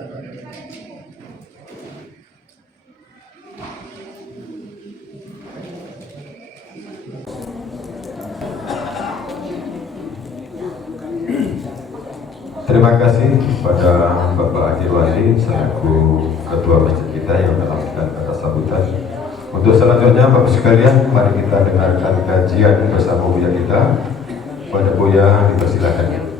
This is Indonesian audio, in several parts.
Terima kasih kepada Bapak Haji Wali selaku Ketua Masjid kita yang melakukan kata sambutan. Untuk selanjutnya Bapak sekalian, mari kita dengarkan kajian bersama Buya kita. Pada Buya dipersilakan.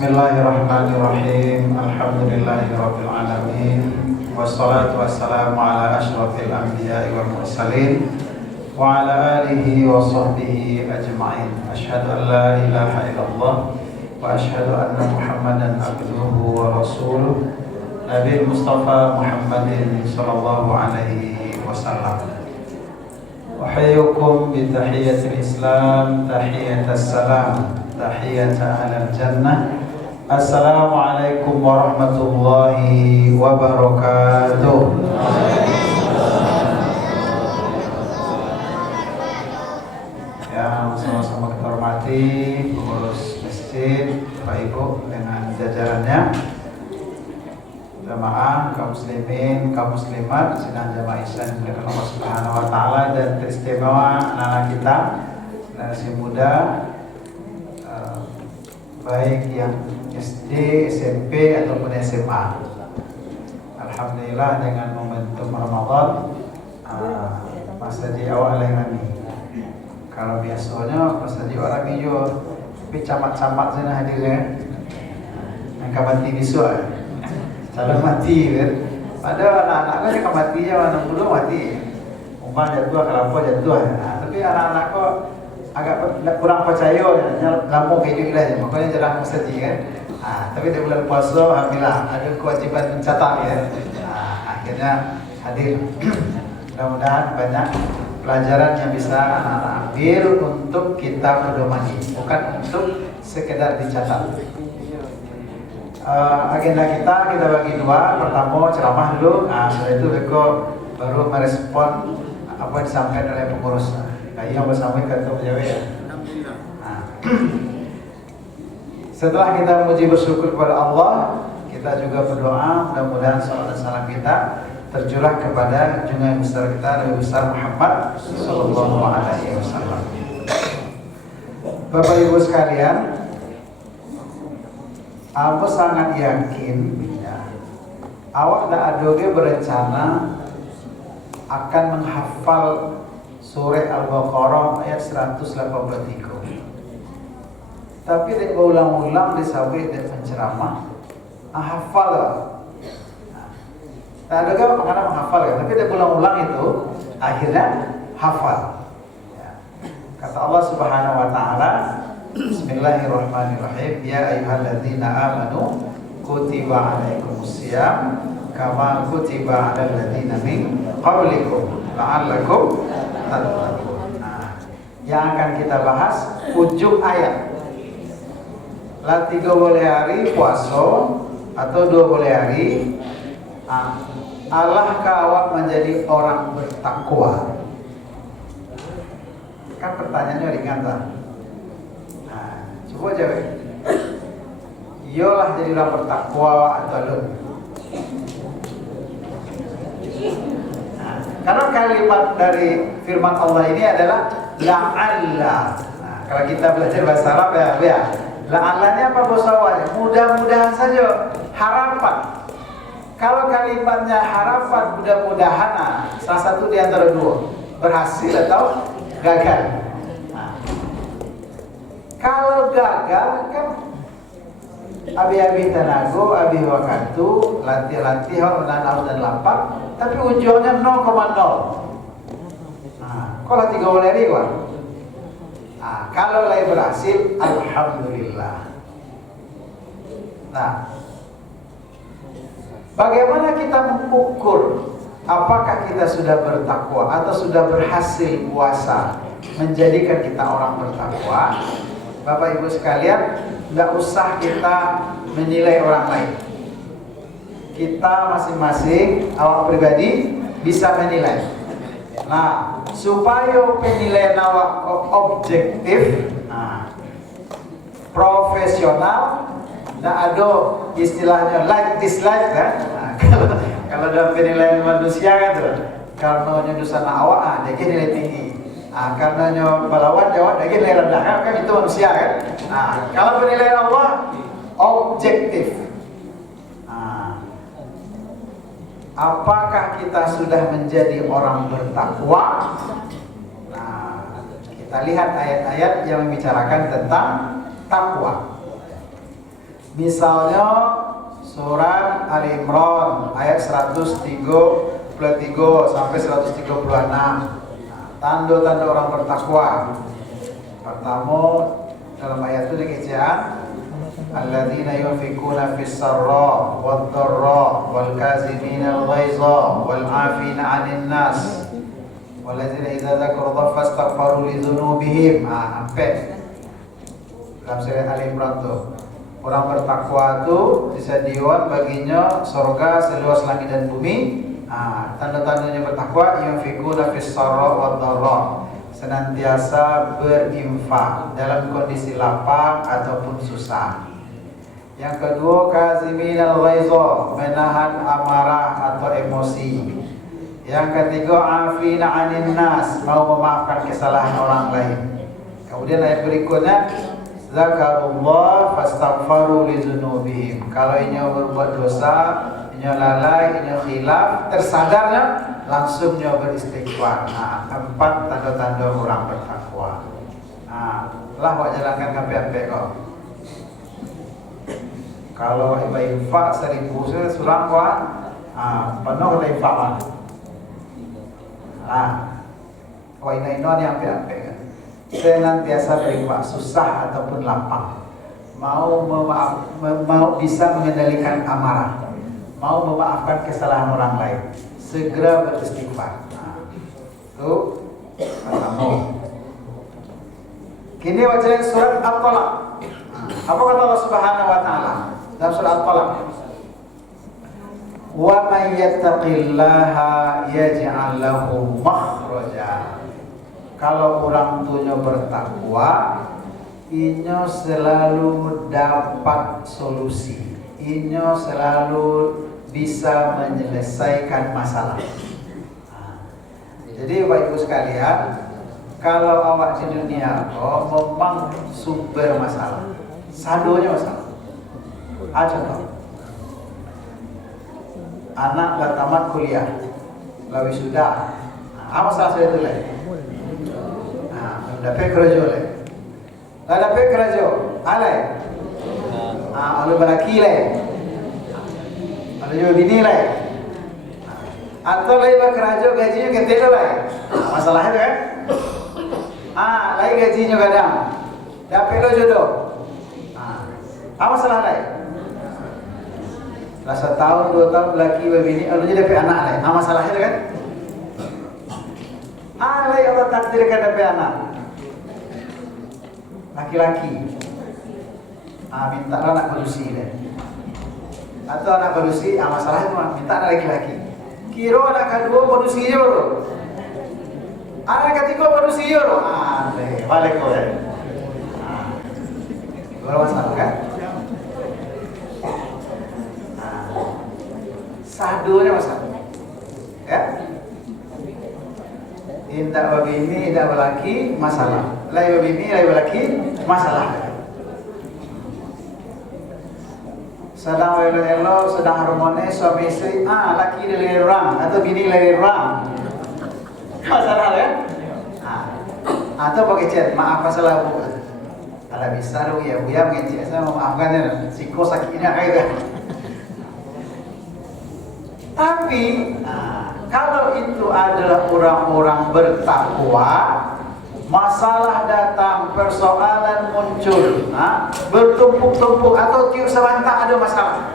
Bismillahirrahmanirrahim. Alhamdulillahirabbil alamin. Wassalatu wassalamu ala asyrafil anbiya'i wal mursalin wa ala alihi wa sahbihi ajma'in. Asyhadu an la ilaha illallah wa asyhadu anna Muhammadan abduhu wa rasuluh. Nabi Mustafa Muhammadin sallallahu alaihi wasallam. Uhayyukum bi tahiyyatil Islam, tahiyatas salam, tahiyata ahlal jannah. Assalamualaikum warahmatullahi wabarakatuh. Yang sama-sama kita hormati pengurus masjid, Bapak Ibu dengan jajarannya, jamaah kaum muslimin, kaum muslimat, sidang jamaah Islam dengan Allah Subhanahu wa taala, dan teristimewa anak-anak kita, generasi muda, baik yang SD, SMP ataupun SMA. Alhamdulillah dengan momentum Ramadan, masa di awal kami. Kalau biasanya masa di orang hijau, tapi camat-camat sana hadirnya, angka mati besok, calon mati kan. Padahal anak-anak kan mati aja, anak muda mati. Umpah jatuh, kelapa jatuh. Tapi anak-anak kok agak kurang percaya, lambung kayak gitu aja, makanya jarang masjid kan. Tapi di bulan puasa alhamdulillah ada kewajiban mencatat ya. Akhirnya hadir. Mudah-mudahan banyak pelajaran yang bisa anak-anak ambil untuk kita pedomani, bukan untuk sekedar dicatat. Agenda kita bagi dua. Pertama ceramah dulu. Setelah itu Beko baru merespon apa yang disampaikan oleh pengurus. Kayak yang bersama kantor pejabat ya. Setelah kita memuji bersyukur kepada Allah, kita juga berdoa mudah-mudahan salawat dan salam kita tercurah kepada junjungan besar kita, Nabi besar Muhammad sallallahu alaihi wasallam. Bapak Ibu sekalian, aku sangat yakin ya, awak dah adoge berencana akan menghafal surah Al-Baqarah ayat 183. Tapi dia berulang-ulang disawit dan penceramah, hafal. Tak ada kan makna menghafal ya, tapi dia berulang-ulang itu akhirnya hafal. Ya. Kata Allah Subhanahu wa taala, Bismillahirrahmanirrahim, ya ayyuhalladzina amanu kutiba alaikumusiyam kama kutiba alal ladzina min qablikum la'allakum tattaqun. Yang akan kita bahas ujung ayat. Lah 3 boleh hari puasa atau 2 boleh hari. Allah awak menjadi orang bertakwa. Kan pertanyaannya ringan tak? Coba jawab. Iyalah jadi orang bertakwa atau belum? Karena kalimat dari firman Allah ini adalah la'alla. Kalau kita belajar bahasa Arab ya. La'allanya apa bahasa awalnya? Mudah-mudahan saja, harapan. Kalau kalimatnya harapan, mudah-mudahan, salah satu di antara dua, berhasil atau gagal. Kalau gagal kan abi-abi tanago, abi wakatu, latih-latih, menanau dan lapar, tapi ujungnya 0,0. Kalau 3 boleh riwa. Kalau lagi berhasil, alhamdulillah. Nah, bagaimana kita mengukur apakah kita sudah bertakwa atau sudah berhasil puasa menjadikan kita orang bertakwa? Bapak Ibu sekalian, nggak usah kita menilai orang lain. Kita masing-masing, awak pribadi bisa menilai. Nah, supaya penilaian awak objektif, profesional, nggak ada istilahnya like dislike kan? Nah, kalau dalam penilaian manusia kan tuh, karena dosa awak, dia nilai tinggi. Karena melawan jawab, dia nilai rendah kan itu manusia kan? Nah, kalau penilaian Allah objektif. Apakah kita sudah menjadi orang bertakwa? Nah, kita lihat ayat-ayat yang membicarakan tentang takwa. Misalnya surat Ali Imran ayat 133 sampai 136. Nah, tanda-tanda orang bertakwa. Pertama dalam ayat itu dikatakan alladzina yunfikuna fis sarra wad dharra wal kazimina al ghaiza wal 'afina 'anil nas walladzina idza dzakaru fastaghfaru li dzunubihim. Sampai dalam surat Ali Imran tuh, orang bertakwa itu disediakan baginya surga seluas langit dan bumi. Tanda-tandanya bertakwa yunfikuna fis sarra wad dharra, senantiasa berinfak dalam kondisi lapang ataupun susah. Yang kedua, kaziminal ghaiza, menahan amarah atau emosi. Yang ketiga, afina 'anil nas, mau memaafkan kesalahan orang lain. Kemudian ayat berikutnya, zakarullah fastaghfaru li dzunubihim. Kalau ini berbuat dosa, ini lalai, ini khilaf, tersadarnya langsung beristighfar. Empat tanda-tanda orang bertakwa. Lah buat jalankan sampai kau. Kalau infak 1.000 surang kuat, penuh infak lah. Kau ini yang sampai kan. Senantiasa berinfak, susah ataupun lapang. Mau bisa mengendalikan amarah, mau memaafkan kesalahan orang lain, segera beristighfar. Itu pertama. Kini wajah surat At-Talaq. Apa kata Allah Subhanahu wa taala dalam surat At-Talaq? Wa may yattaqillaha yaj'al lahu makhraja. Kalau orang tuanya bertakwa, inyo selalu dapat solusi. Inyo selalu bisa menyelesaikan masalah. Jadi Bapak Ibu sekalian, kalau awak di dunia memang sumber masalah, sadonya masalah. Contoh, anak dah tamat kuliah, lalu sudah, masalah saya itu lain. Dapat kerja lain, dapat kerja, alai, lalu berlaki lain, lalu juga bini lain. Atau lain bekerja gajinya ketika lain, masalah itu kan? Lain gajinya kadang, dapat lo jodoh. Apa masalah lain? Rasa tahun 2 tahun laki berbini, lalu jadi dapat anak lain. Masalah itu kan? Lain Allah takdirkan dapat anak, laki-laki. Minta anak berusi lain. Atau anak berusi, masalah itu minta anak laki-laki. Kira anak kedua produksi euro, anak ketiga produksi euro. Balik kau ya. Berapa masalah kan? Sadonya masalah. Ya. Indah begini, indah belaki, masalah. Lai begini, lai belaki, masalah. Sedang elo-elo, sedang harmonis suami istri, laki dari orang atau bini dari orang, masalah ya? Atau pakai chat, maaf masalah bu, ala bisa dong ya, buya mengecek saya memaafkannya, siko sakitnya kayak gitu. Tapi kalau itu adalah orang-orang bertakwa, masalah datang, persoalan muncul, bertumpuk-tumpuk atau tiup sebentar ada masalah.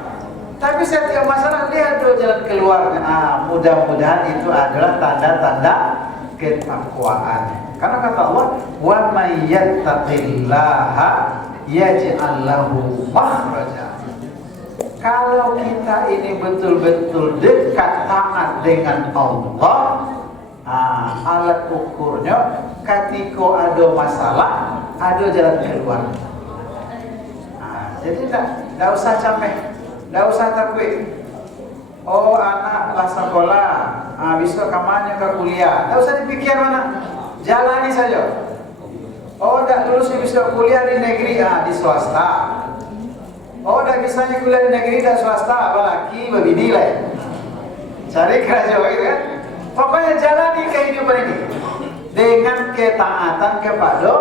Tapi setiap masalah dia ada jalan keluarnya. Mudah-mudahan itu adalah tanda-tanda ketakwaan. Karena kata Allah, wa may yattaqillaha yaj'al lahu makhraja. Kalau kita ini betul-betul dekat taat dengan Allah, alat ukurnya ketika ada masalah, ada jalan keluar. Jadi tidak usah capek, tidak usah takut. Oh, anak lah sekolah, besok kamarnya ke kuliah, tidak usah dipikir mana, jalani saja. Oh, tidak lulus bisa kuliah di negeri, di swasta. Oh, dah bisanya kuliah di negeri dan swasta, apalagi berbini lah. Cari kerja gitu kan. Pokoknya jalani kehidupan ini dengan ketaatan kepada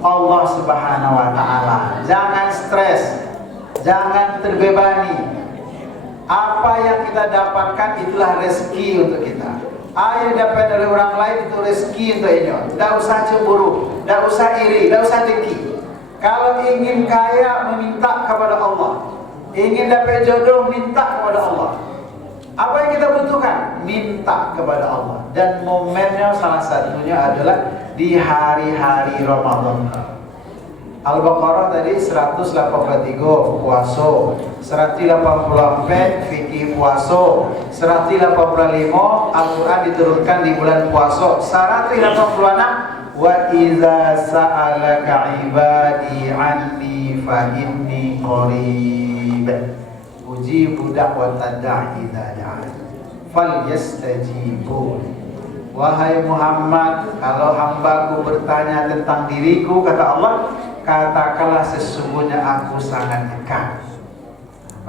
Allah Subhanahu wa taala. Jangan stres, jangan terbebani. Apa yang kita dapatkan itulah rezeki untuk kita. Yang dapat dari orang lain itu rezeki untuk ini. Tidak usah cemburu, tidak usah iri, tidak usah dengki. Kalau ingin kaya, meminta kepada Allah. Ingin dapat jodoh, minta kepada Allah. Apa yang kita butuhkan? Minta kepada Allah. Dan momennya salah satunya adalah di hari-hari Ramadan. Al-Baqarah tadi 183 puasa, 184 fikih puasa, 185 Al-Quran diturunkan di bulan puasa, 186 wa idza sa'alaka ibadi anni fa inni qarib ujibu da'watad da'i idza da'an falyastajibu. Wahai Muhammad, kalau hambaku bertanya tentang diriku, kata Allah, katakanlah sesungguhnya aku sangat dekat.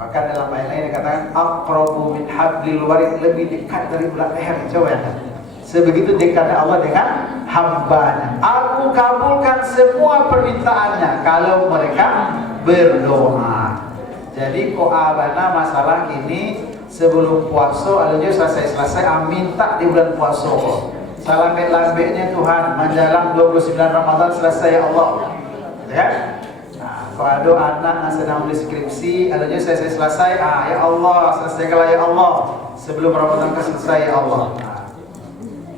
Bahkan dalam ayat lain dikatakan aqrabu min hablil warid, lebih dekat dari ulat leher. Coba ya, sebegitu dekatnya Allah dengan hambanya. Aku kabulkan semua permintaannya kalau mereka berdoa. Jadi koabana masalah ini sebelum puasa alunya selesai minta di bulan puasa. Salambe-lambenya Tuhan menjelang 29 Ramadan selesai ya Allah. Ya. Kalau ada anak yang sedang menulis skripsi, alunya selesai ya Allah, selesaikanlah ya Allah sebelum Ramadan selesai ya Allah.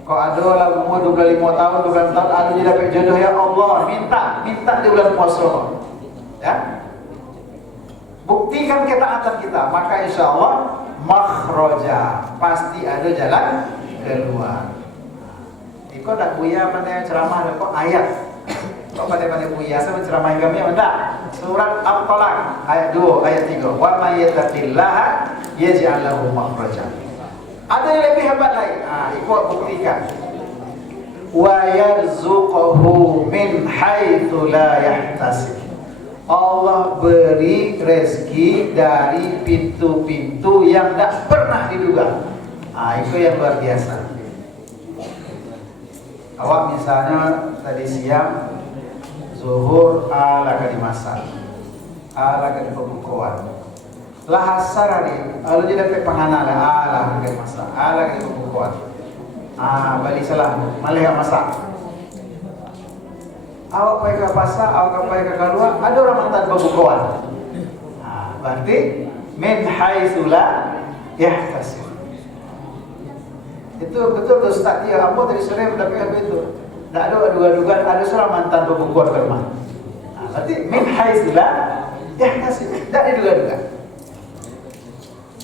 Kalau ada lah umur 25 tahun, 26 tahun, alunya dapat jodoh ya Allah, minta di bulan puasa. Ya. Buktikan ketaatan kita, maka insya Allah makhraja, pasti ada jalan keluar. Iko tak buya pada ceramah kok ayat. Kok pada buya sama ceramah kami enggak? Surat Al-Talaq ayat 2 ayat 3. Wa may yattaqillaha yaj'al lahu makhraja. Ada yang lebih hebat lagi. Iko buktikan. Wa yarzuquhu min haitsu la yahtasib. Allah beri rezeki dari pintu-pintu yang tak pernah diduga. Itu yang luar biasa. Awak misalnya tadi siang zuhur lagi dimasak, lagi dibukuan. Lahasar hari, lalu jadi dapat panganan lagi dimasak, lagi dibukuan. Balik salah, malah masak. Awak pergi ke pasar, awak pergi ke keluar, ada orang mantan pembukuan. Berarti min haitsu la yahtasib. Itu betul tuh Ustaz dia, apa tadi sore mendapat itu. Tidak ada duga-dugaan ada seorang mantan pembukuan ke rumah. Berarti min haitsu la yahtasib, tidak diduga-duga.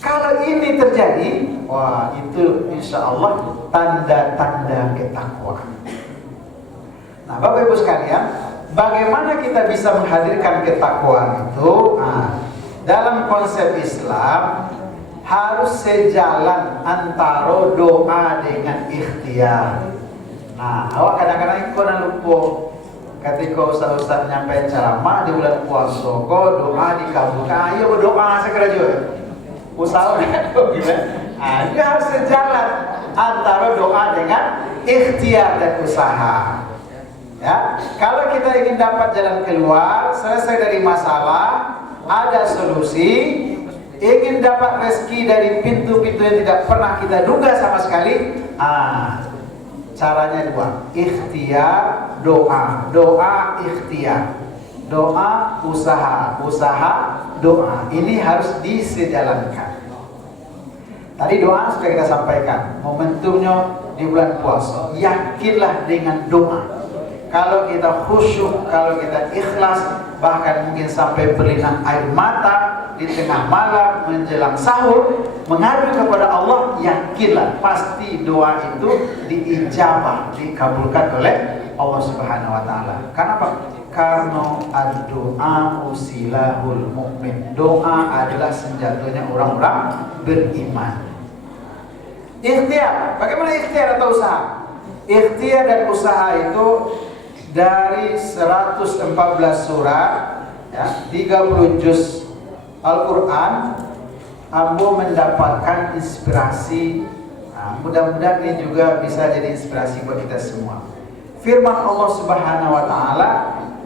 Kalau ini terjadi, wah itu insya Allah tanda-tanda ketakwaan. Nah, Bapak Ibu sekalian, bagaimana kita bisa menghadirkan ketakwaan itu? Dalam konsep Islam harus sejalan antara doa dengan ikhtiar. Nah, awak kadang-kadang ikut lupa ketika ustaz-ustaz nyampein ceramah di bulan puasa, kok doa dikabulkan. Ayo berdoa segera juga. Usaha gitu. Dia harus sejalan antara doa dengan ikhtiar dan usaha. Ya, kalau kita ingin dapat jalan keluar, selesai dari masalah, ada solusi, ingin dapat rezeki dari pintu-pintu yang tidak pernah kita duga sama sekali, caranya dua, ikhtiar, doa, doa, ikhtiar, doa, usaha, usaha, doa. Ini harus disejalankan. Tadi doa sudah kita sampaikan, momentumnya di bulan puasa. Yakinlah dengan doa. Kalau kita khusyuk, kalau kita ikhlas, bahkan mungkin sampai berlinang air mata di tengah malam menjelang sahur, mengadu kepada Allah, yakinlah pasti doa itu diijabah, dikabulkan oleh Allah Subhanahu wa taala. Kenapa? Karena ad-doa usilahul mukmin. Doa adalah senjatanya orang-orang beriman. Ikhtiar, bagaimana ikhtiar atau usaha? Ikhtiar dan usaha itu dari 114 surat, ya, 30 juz Al-Quran, Ambo mendapatkan inspirasi. Nah, mudah-mudahan ini juga bisa jadi inspirasi buat kita semua. Firman Allah Subhanahu wa taala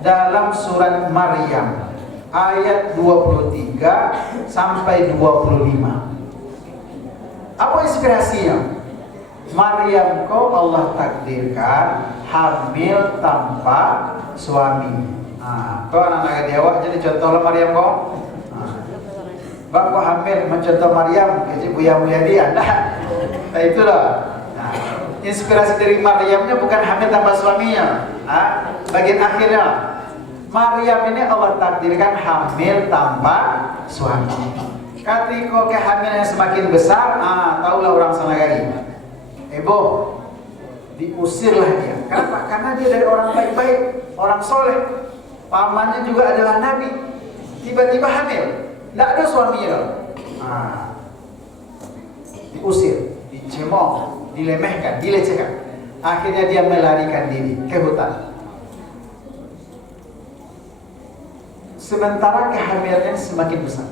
dalam surat Maryam ayat 23 sampai 25. Apa inspirasinya? Maryam kau Allah takdirkan hamil tanpa suami. Nah, kau anak-anak dewa jadi contohlah Maryam kau. Bang kau hamil mencontoh Maryam, jadi Buya Mulyadi anda. Nah itulah. Nah, inspirasi dari Maryamnya bukan hamil tanpa suaminya. Nah, bagian akhirnya Maryam ini Allah takdirkan hamil tanpa suami. Ketika kehamilannya semakin besar, tahulah orang sana kali. Diusirlah dia. Kenapa? Karena dia dari orang baik-baik, orang soleh. Pamannya juga adalah nabi. Tiba-tiba hamil, tidak ada suaminya. Diusir, dicemooh, dilemehkan, dilecehkan. Akhirnya dia melarikan diri ke hutan. Sementara kehamilannya semakin besar.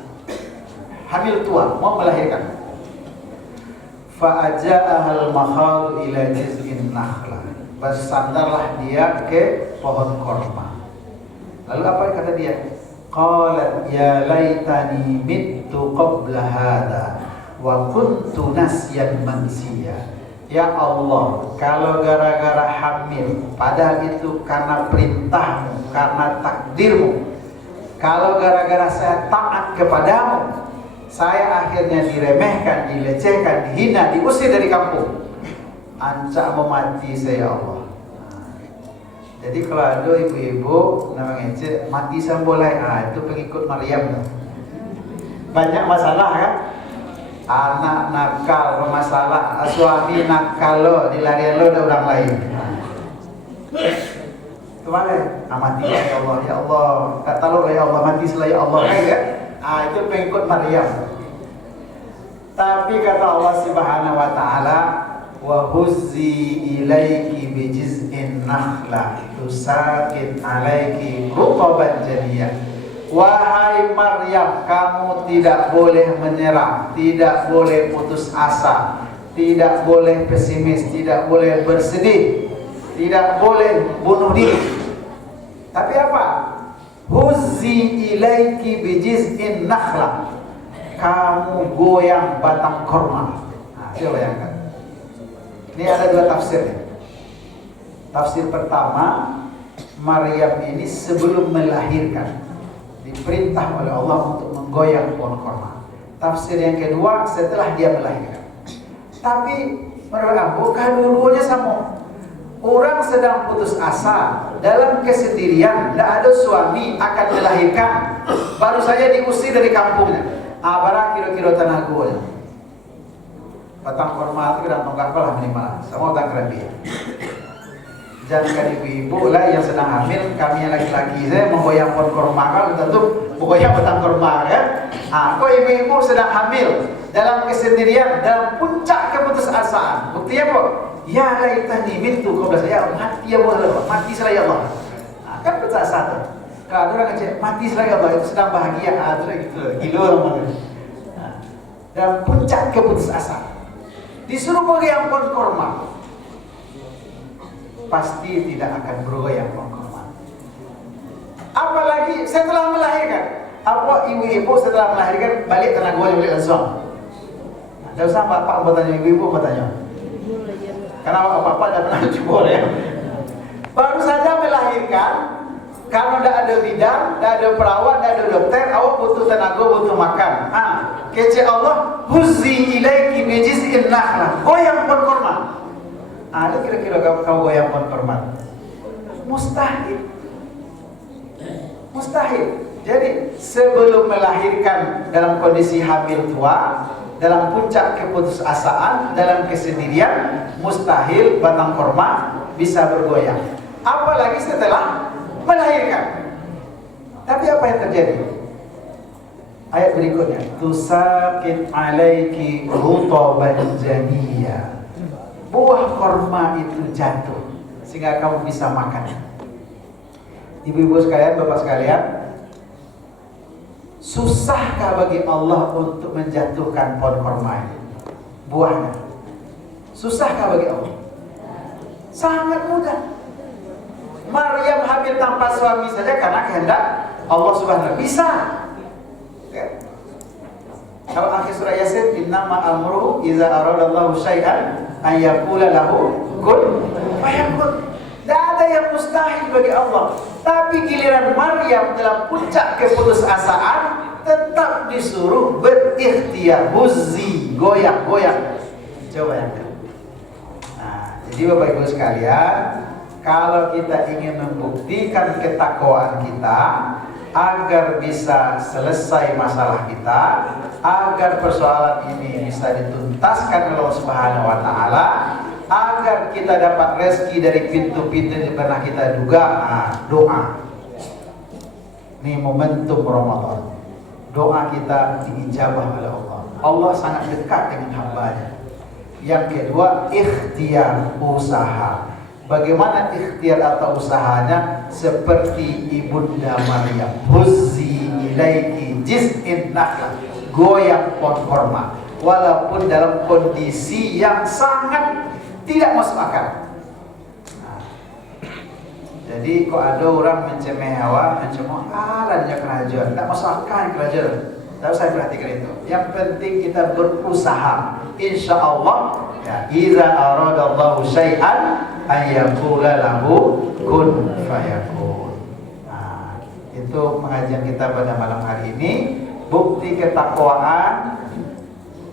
Hamil tua, mau melahirkan. Fa'aja'ahal makhadu ila jiz'in nakhla. Bersandarlah dia ke pohon korma. Lalu apa kata dia? Qalat ya laitani mittu qabla hadha wa kuntu nasyan mansiya. Ya Allah, kalau gara-gara hamil, padahal itu karena perintahmu, karena takdirmu. Kalau gara-gara saya taat kepadamu, saya akhirnya diremehkan, dilecehkan, dihina, diusir dari kampung. Ancak mau mati saya, Allah. Jadi kalau ada ibu-ibu namanya mati sambolai, itu pengikut Maryam. Banyak masalah kan? Anak nakal, bermasalah, suami nakal lo, dilarian lo dari orang lain. Kemana? Mati ya Allah, ya Allah. Kata lo ya Allah, mati setelah ya Allah, kan? Itu pengikut Maryam. Tapi kata Allah Subhanahu wa taala, wa huzzi ilaiki bi jiz'in nakhla tusaqit alaiki rutaban janiyah. Wahai Maryam, kamu tidak boleh menyerah, tidak boleh putus asa, tidak boleh pesimis, tidak boleh bersedih, tidak boleh bunuh diri. Tapi apa? Huzzi ilaiki bi jiz'in nakhla. Kamu goyang batang korma. Coba bayangkan. Ini ada dua tafsir. Tafsir pertama, Maryam ini sebelum melahirkan diperintah oleh Allah untuk menggoyang pohon korma. Tafsir yang kedua, setelah dia melahirkan. Tapi menurut aku kedua-duanya sama. Orang sedang putus asa, dalam kesendirian, tidak ada suami, akan melahirkan, baru saja diusir dari kampungnya. Bara kira-kira tanah gua. Batang korma itu dan tonggak lah minimal, sama batang kerabi. Jadikan ibu-ibu lah yang sedang hamil, kami yang laki-laki saya menggoyang pohon korma kan, tentu menggoyang batang korma kan. Kok ibu-ibu sedang hamil dalam kesendirian, dalam puncak keputusasaan. Buktinya apa? Ya laitani mintu qabla saya mati ya Allah, mati selaya Allah. Kan putus asa tuh. Kalau orang kecil mati selaya Allah itu sedang bahagia, gitu. Gila orang. Dalam puncak keputusasaan. Disuruh menggoyang pohon korma, pasti tidak akan bergoyang pohon korma. Apalagi setelah melahirkan. Apa ibu-ibu setelah melahirkan balik tanah gua balik langsung. Tidak usah bapak bertanya ibu-ibu bertanya. Karena bapak tidak pernah jubur ya. Baru saja melahirkan, karena tidak ada bidan, tidak ada perawat, tidak ada dokter, awak butuh tenaga, butuh makan. Kece Allah, huzzi ilaiki bi jiz'in nakhla. Goyang pohon korma. Ada kira-kira kau goyang pohon korma? Mustahil. Mustahil. Jadi sebelum melahirkan dalam kondisi hamil tua, dalam puncak keputusasaan, dalam kesendirian, mustahil batang korma bisa bergoyang. Apalagi setelah melahirkan. Tapi apa yang terjadi? Ayat berikutnya, tusaqit alaiki rutaban janiyya. Buah korma itu jatuh sehingga kamu bisa makan. Ibu-ibu sekalian, bapak sekalian, susahkah bagi Allah untuk menjatuhkan pohon korma ini? Buahnya. Susahkah bagi Allah? Sangat mudah. Maryam hamil tanpa suami saja karena kehendak Allah Subhanahu wa taala. Bisa. Ya. Kalau akhir surah Yasin, innama amruhu idza aradallahu syai'an an yaqula lahu kun fayakun. Tidak ada yang mustahil bagi Allah. Tapi giliran Maryam dalam puncak keputusasaan tetap disuruh berikhtiar, huzzi, goyang-goyang. Coba yang nah, jadi Bapak Ibu sekalian, kalau kita ingin membuktikan ketakwaan kita agar bisa selesai masalah kita, agar persoalan ini bisa dituntaskan oleh Allah Subhanahu wa taala, agar kita dapat rezeki dari pintu-pintu yang pernah kita duga, doa. Ini momentum Ramadan. Doa kita diijabah oleh Allah. Allah sangat dekat dengan hamba-Nya. Yang kedua, ikhtiar, usaha. Bagaimana ikhtiar atau usahanya? Seperti Ibunda Maryam, huzzi ilaiki jiz'in nakhlah, goyang pohon korma, walaupun dalam kondisi yang sangat tidak masuk akal. Nah, jadi kok ada orang mencemeh Hawa, mencemooh alatnya kerajaan, tidak masuk akal kerajaan. Tidak usah perhatikan itu. Yang penting kita berusaha. Insya Allah, ya, idza aradallahu syai'an ayyaqula lahu kun fayakun. Nah, itu pengajian kita pada malam hari ini. Bukti ketakwaan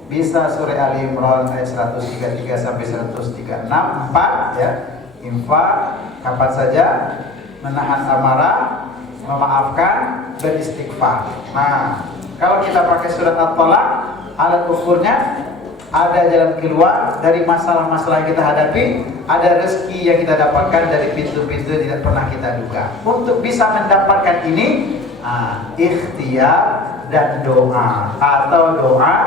bisa surah Ali Imran ayat 133 sampai 136, 4 ya. Infak kapan saja, menahan amarah, memaafkan, beristighfar. Nah, kalau kita pakai surat At-Talaq, alat ukurnya ada jalan keluar dari masalah-masalah yang kita hadapi, ada rezeki yang kita dapatkan dari pintu-pintu yang tidak pernah kita duga. Untuk bisa mendapatkan ini, ikhtiar dan doa, atau doa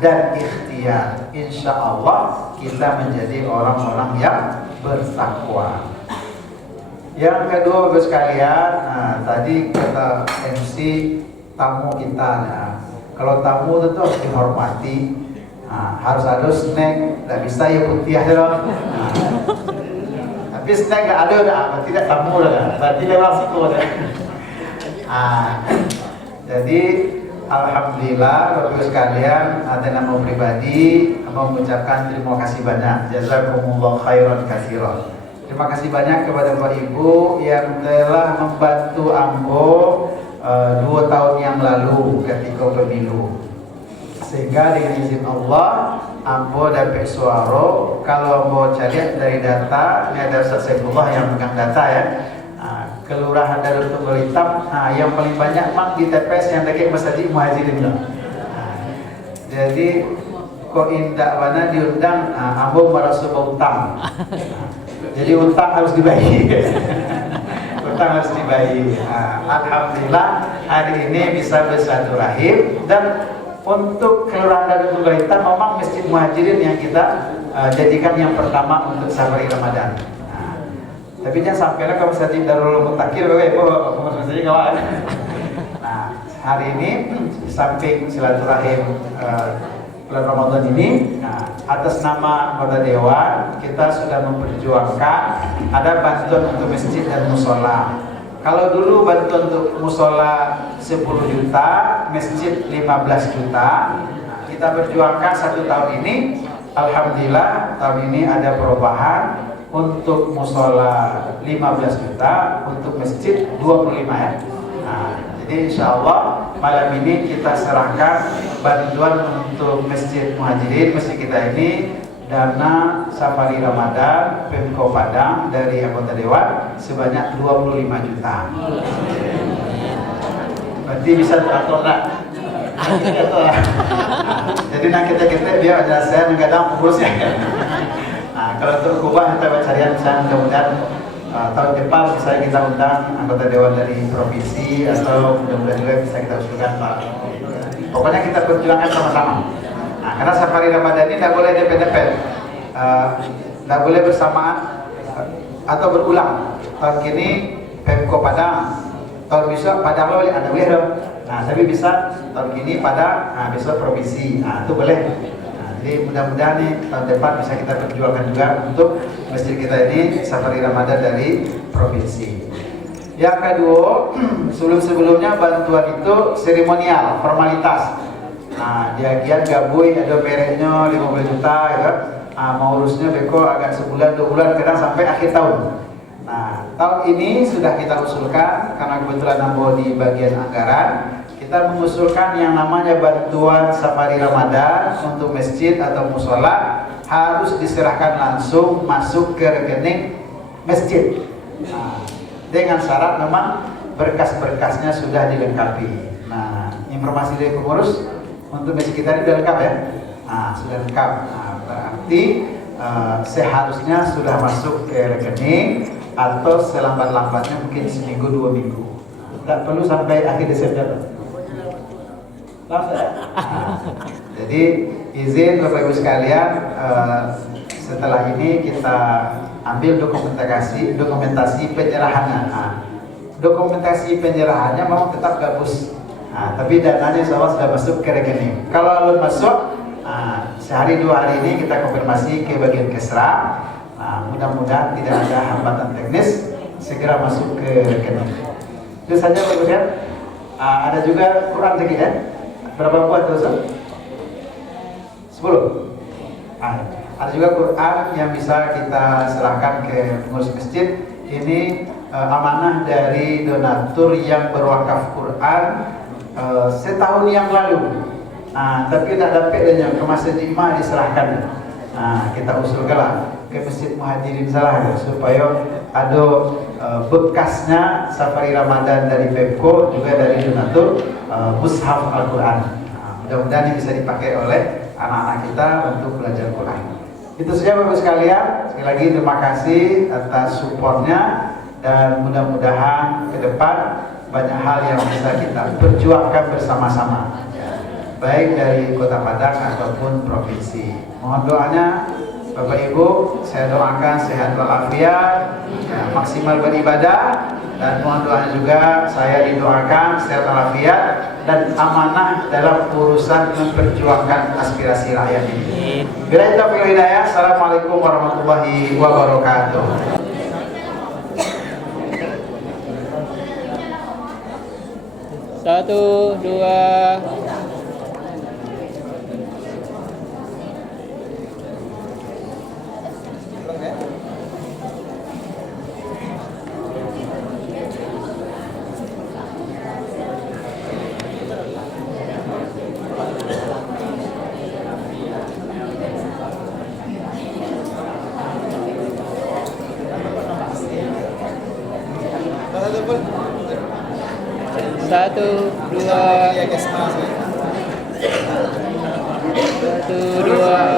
dan ikhtiar. Insya Allah kita menjadi orang-orang yang bertakwa. Yang kedua, Bapak sekalian, tadi kata MC tamu kita, kalau tamu tentu harus dihormati. Harus ada snack, tidak bisa ya putih aja dong. Tapi snack tidak ada, berarti tidak tamu lah, berarti lewat situ dah. Jadi alhamdulillah Bapak Ibu sekalian, ada nama pribadi mengucapkan terima kasih banyak, jazakumullah khairan katsiran. Terima kasih banyak kepada Bapak Ibu yang telah membantu Ambo 2 tahun yang lalu ketika pemilu. Sehingga dengan izin Allah, Ambo dapat suara. Kalau Ambo cari dari data, ini ada Ustaz Saifullah yang pegang data ya. Kelurahan Darul Tunggal Hitam, yang paling banyak mak di TPS yang dekat Masjid Muhajirin. Jadi kok indak mana diundang, Ambo merasa utang. Jadi utang harus dibayar. Utang harus dibayar. Alhamdulillah hari ini bisa bersilaturahim, dan untuk Kelurahan Darul Tunggal Hitam memang Masjid Muhajirin yang kita jadikan yang pertama untuk safari Ramadan. Tapi jangan sampailah kalau Masjid Darul Mutakir, maksudnya kawan. Nah, hari ini samping silaturahim bulan Ramadan ini, atas nama anggota dewan kita sudah memperjuangkan ada bantuan untuk masjid dan musola. Kalau dulu bantuan untuk musola 10 juta, masjid 15 juta, kita berjuangkan 1 tahun ini. Alhamdulillah tahun ini ada perubahan, untuk musola 15 juta, untuk masjid 25 ya. Jadi insya Allah malam ini kita serahkan bantuan untuk Masjid Muhajirin, masjid kita ini, dana safari Ramadan Pemko Padang dari anggota dewan sebanyak 25 juta. berarti bisa diatur nak. Jadi nak kita biar aja saya menggadang pengurusnya. Nah, kalau untuk kubah kita carian misalnya mudah-mudahan tahun depan misalnya kita undang anggota dewan dari provinsi atau mudah-mudahan juga bisa kita usulkan Pak. Pokoknya kita perjuangkan sama-sama. Nah, karena safari Ramadan ini tidak boleh depet-depet, tidak boleh bersamaan atau berulang. Tahun ini Pemko Padang, tahun besok Padang lo ada boleh dong. Nah, tapi bisa tahun ini Padang, besok provinsi. Nah, itu boleh. Nah, jadi mudah-mudahan nih tahun depan bisa kita perjuangkan juga untuk masjid kita ini safari Ramadan dari provinsi. Yang kedua, sebelum-sebelumnya bantuan itu seremonial, formalitas. Nah, diagian gabui ada mereknya 50 juta ya kan. Mau urusnya beko agak sebulan 2 bulan kadang sampai akhir tahun. Nah, tahun ini sudah kita usulkan karena kebetulan nambah di bagian anggaran, kita mengusulkan yang namanya bantuan safari Ramadan untuk masjid atau musola harus diserahkan langsung masuk ke rekening masjid. Nah, dengan syarat memang berkas-berkasnya sudah dilengkapi. Nah, informasi dari pengurus untuk masjid kita ini sudah lengkap ya. Nah, sudah lengkap. Nah, berarti seharusnya sudah masuk ke rekening atau selambat-lambatnya mungkin seminggu 2 minggu. Tidak perlu sampai akhir Desember. Langsung ya. Nah, jadi izin Bapak Ibu sekalian, setelah ini kita ambil dokumentasi penyerahannya. Nah, dokumentasi penyerahannya memang tetap gabus. Nah, tapi dananya insya-Allah sudah masuk ke rekening. Kalau belum masuk, sehari 2 hari ini kita konfirmasi ke bagian Kesra. Nah, mudah-mudahan tidak ada hambatan teknis, segera masuk ke rekening. Itu saja Bapak Ibu. Ada juga Quran sedikit ya. Berapa buah itu Ustaz? 10. Ada juga Quran yang bisa kita serahkan ke pengurus masjid. Ini amanah dari donatur yang berwakaf Quran setahun yang lalu. Tapi tidak dapat ke Masjid Jimah diserahkan. Kita usulkanlah ke Masjid Muhajirin salah supaya ada bekasnya safari Ramadan dari Pemko juga dari donatur mushaf Al-Quran. Mudah-mudahan ini bisa dipakai oleh anak-anak kita untuk belajar Quran. Itu saja Bapak sekalian. Sekali lagi terima kasih atas supportnya dan mudah-mudahan ke depan banyak hal yang bisa kita perjuangkan bersama-sama, baik dari Kota Padang ataupun provinsi. Mohon doanya Bapak Ibu, saya doakan sehat walafiat, maksimal beribadah, dan mohon doanya juga saya didoakan sehat walafiat dan amanah dalam urusan memperjuangkan aspirasi rakyat ini. Bila taufiq hidayah, assalamualaikum warahmatullahi wabarakatuh. Satu, dua. Satu, dua. Satu, dua.